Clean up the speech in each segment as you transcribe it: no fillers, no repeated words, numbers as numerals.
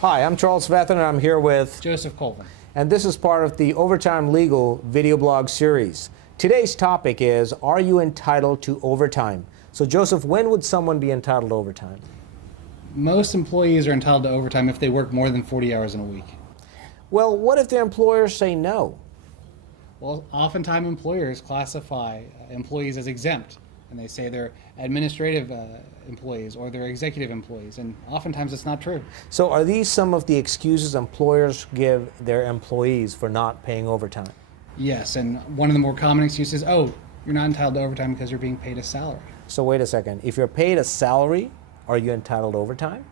Hi, I'm Charles Vethan, and I'm here with Joseph Colvin. And this is part of the Overtime Legal video blog series. Today's topic is, are you entitled to overtime? So Joseph, when would someone be entitled to overtime? Most employees are entitled to overtime if they work more than 40 hours in a week. Well, what if their employers say no? Well, oftentimes employers classify employees as exempt, and they say they're administrative employees or they're executive employees, and oftentimes it's not true. So are these some of the excuses employers give their employees for not paying overtime? Yes, and one of the more common excuses, oh, you're not entitled to overtime because you're being paid a salary. So wait a second, if you're paid a salary, are you entitled to overtime?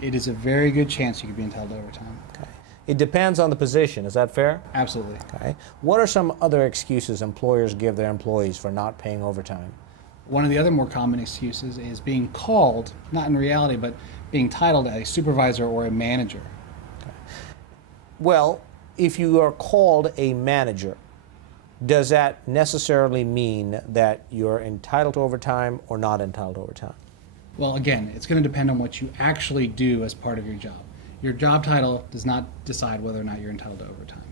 It is a very good chance you could be entitled to overtime. Okay. It depends on the position, is that fair? Absolutely. Okay. What are some other excuses employers give their employees for not paying overtime? One of the other more common excuses is being called, not in reality, but being titled a supervisor or a manager. Okay. Well, if you are called a manager, does that necessarily mean that you're entitled to overtime or not entitled to overtime? Well, again, it's going to depend on what you actually do as part of your job. Your job title does not decide whether or not you're entitled to overtime.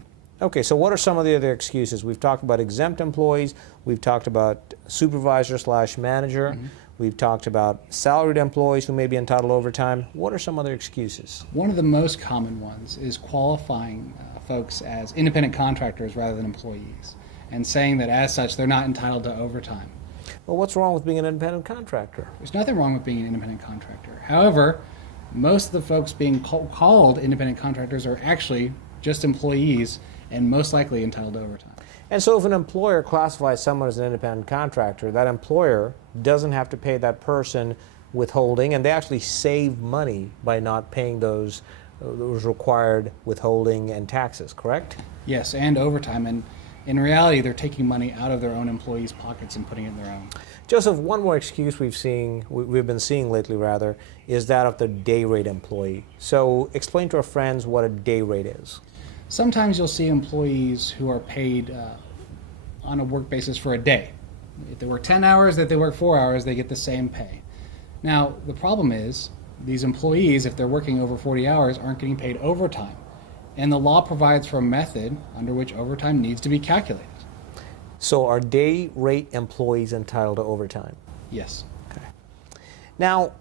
Okay, so what are some of the other excuses? We've talked about exempt employees, we've talked about supervisor/manager, we've talked about salaried employees who may be entitled to overtime. What are some other excuses? One of the most common ones is qualifying folks as independent contractors rather than employees, and saying that as such they're not entitled to overtime. Well, what's wrong with being an independent contractor? There's nothing wrong with being an independent contractor. However, most of the folks being called independent contractors are actually just employees and most likely entitled to overtime. And so if an employer classifies someone as an independent contractor, that employer doesn't have to pay that person withholding, and they actually save money by not paying those required withholding and taxes, correct? Yes, and overtime. And in reality, they're taking money out of their own employees' pockets and putting it in their own. Joseph, one more excuse we've been seeing lately, is that of the day rate employee. So explain to our friends what a day rate is. Sometimes you'll see employees who are paid on a work basis for a day. If they work 10 hours, if they work 4 hours, they get the same pay. Now, the problem is these employees, if they're working over 40 hours, aren't getting paid overtime. And the law provides for a method under which overtime needs to be calculated. So are day rate employees entitled to overtime? Yes. Okay. Now,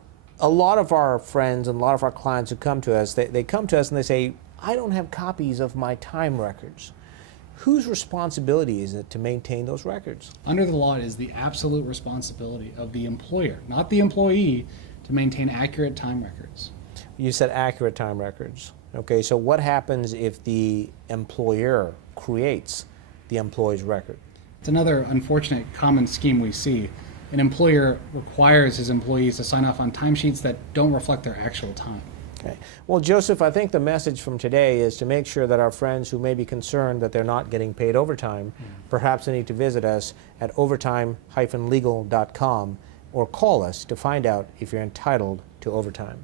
a lot of our friends and a lot of our clients who come to us, they come to us and they say, I don't have copies of my time records. Whose responsibility is it to maintain those records? Under the law, it is the absolute responsibility of the employer, not the employee, to maintain accurate time records. You said accurate time records. Okay, so what happens if the employer creates the employee's record? It's another unfortunate common scheme we see. An employer requires his employees to sign off on timesheets that don't reflect their actual time. Okay. Well, Joseph, I think the message from today is to make sure that our friends who may be concerned that they're not getting paid overtime, perhaps they need to visit us at overtime-legal.com or call us to find out if you're entitled to overtime.